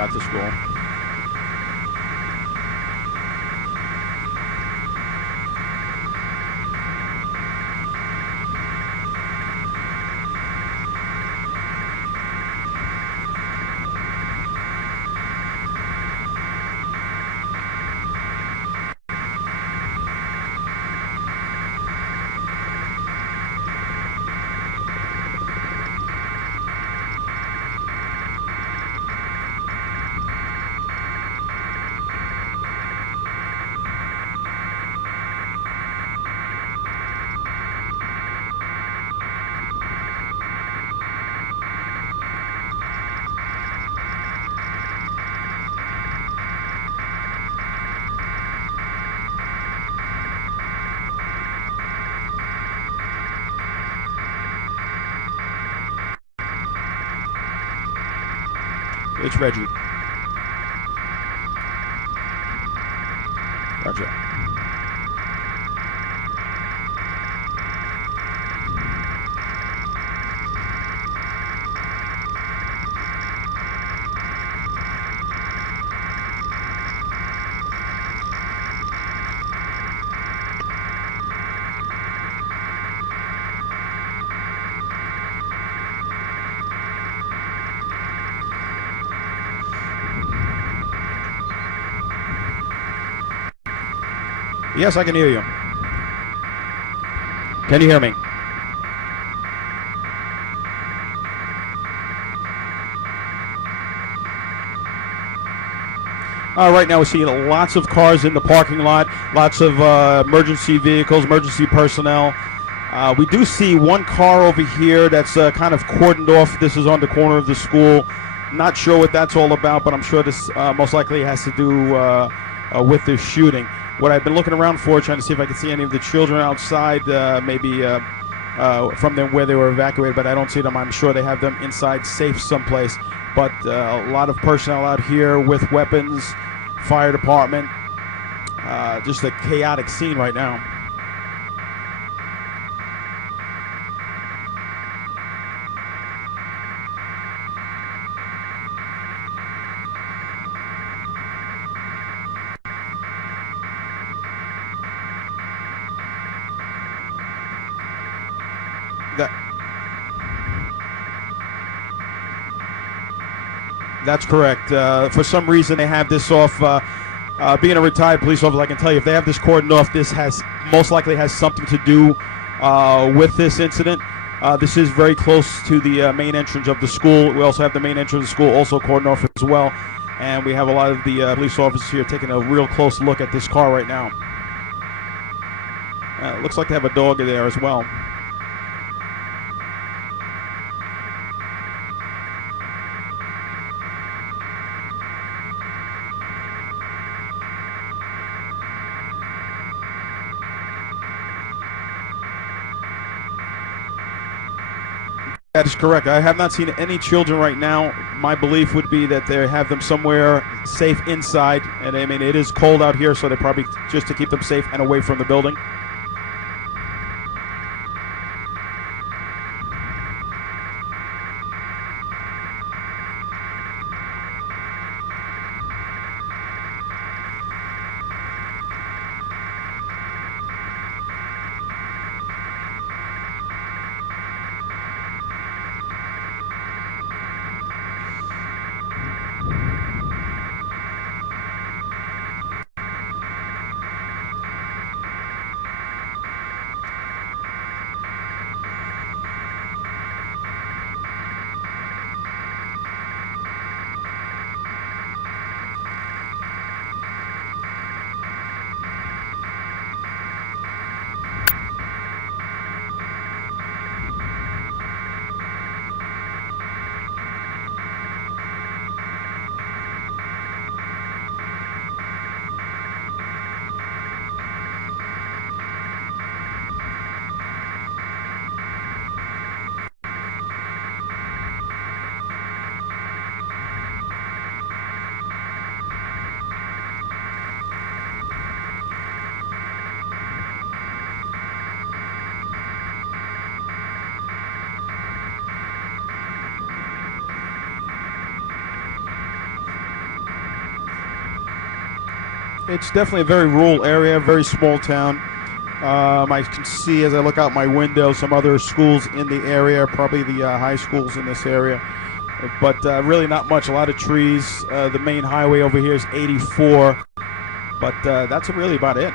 got to school. It's Reggie. Roger. Yes, I can hear you. Can you hear me? Right now we're seeing lots of cars in the parking lot, lots of emergency vehicles, emergency personnel. We do see one car over here that's kind of cordoned off. This is on the corner of the school. Not sure what that's all about, but I'm sure this most likely has to do with this shooting. What I've been looking around for, trying to see if I can see any of the children outside, maybe from them where they were evacuated, but I don't see them. I'm sure they have them inside safe someplace. But a lot of personnel out here with weapons, fire department, just a chaotic scene right now. That's correct. For some reason, they have this off. Being a retired police officer, I can tell you, if they have this cordoned off, this has most likely has something to do with this incident. This is very close to the main entrance of the school. We also have the main entrance of the school also cordoned off as well. And we have a lot of the police officers here taking a real close look at this car right now. It looks like they have a dog in there as well. That is correct. I have not seen any children right now. My belief would be that they have them somewhere safe inside. And I mean, it is cold out here, so they're probably just to keep them safe and away from the building. It's definitely a very rural area, very small town. I can see as I look out my window some other schools in the area, probably the high schools in this area. But really not much, a lot of trees. The main highway over here is 84. But that's really about it.